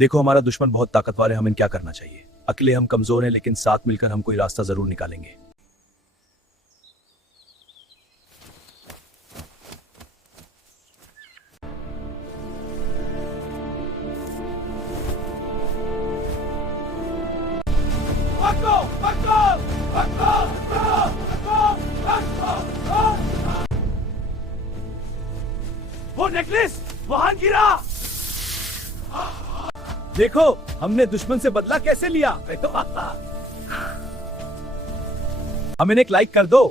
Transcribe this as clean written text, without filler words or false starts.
देखो हमारा दुश्मन बहुत ताकतवर है, हमें क्या करना चाहिए? अकेले हम कमजोर हैं, लेकिन साथ मिलकर हम कोई रास्ता जरूर निकालेंगे। वो नेकलेस वहां गिरा। देखो हमने दुश्मन से बदला कैसे लिया। हमें एक लाइक कर दो।